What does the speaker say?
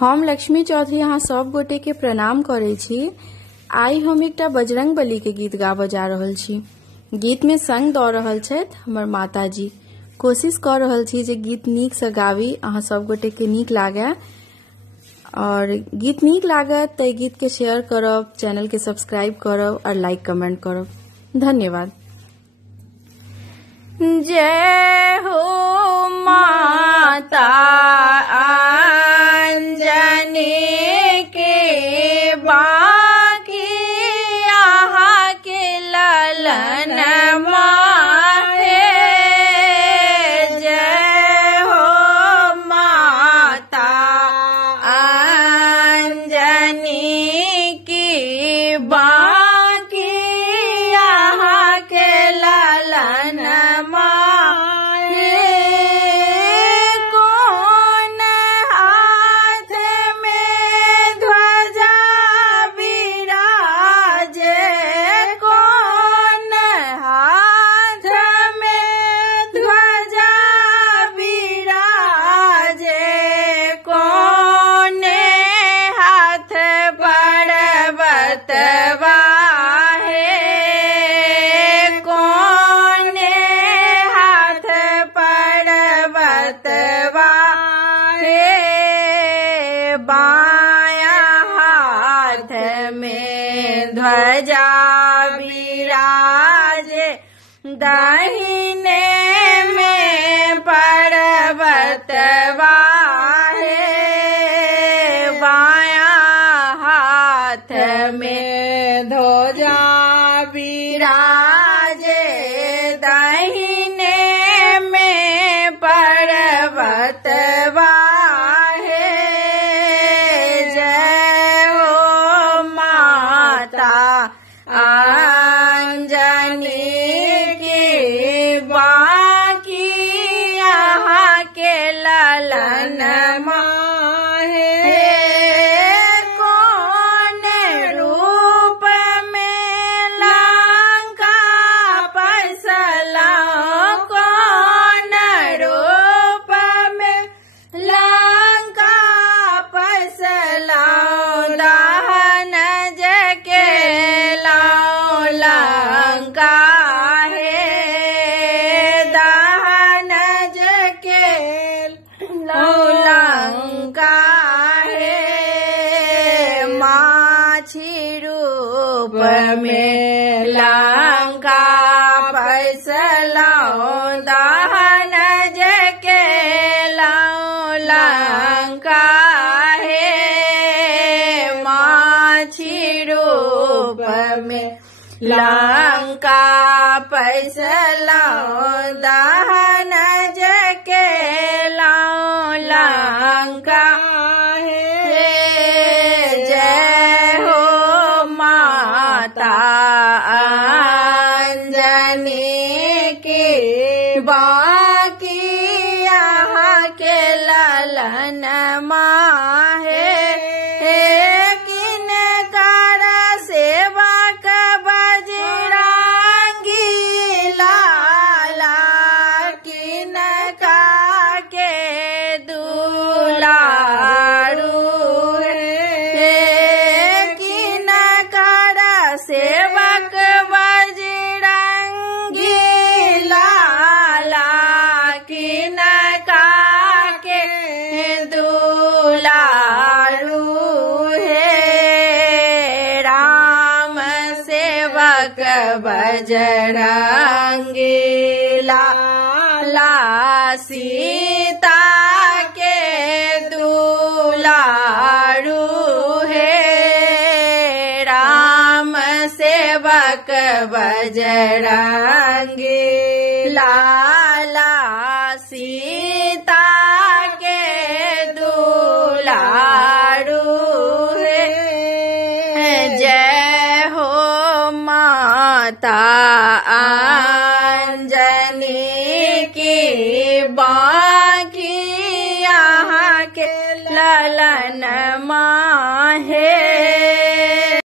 हम लक्ष्मी चौधरी अहाँ सब गोटे के प्रणाम करे छी। आई हम एकटा बजरंग बली के गीत गाबऽ जा रहल छी। गीत में संग दऽ रहल छथि हमर माताजी। कोशिश कर रहल छी जे गीत नीक से गावी, अहाँ सब गोटे के नीक लागे। और गीत नीक लागत तो गीत के शेयर करब, चैनल के सब्सक्राइब करब और लाइक कमेंट करब। धन्यवाद। जय हो माता अंजनी के बाकी यहाँ के ललन माहे। जय हो माता अंजनी की बाकी यहाँ के ललन ध्वजा विराजे, दाहिने में पर्वत वाहे। बायां हाथ में ध्वजा विराजे, दाहिने में पर्वत वाहे। जय हो माता अंजनी की बाकी यहाँ के ललन माहे। कौन रूप में लंका पसला, कौन रूप में लंका पसला, दहन जके लंका है। दहन जके लंका है। माछी रूप में लंका फैसला, दहन जके लंका है। माछी रूप में लंका फैसला, दहन जके लंका है। जय हो माता अंजनी की बाकी यहाँ के ललन माहे। सेवक बजरंगी लाला, किनका के दुलारू है। राम सेवक बजरंगी लाला, सीता के दुलारू है। सेवक बजरंगी लाला, सीता के दुलारू है। जय हो माता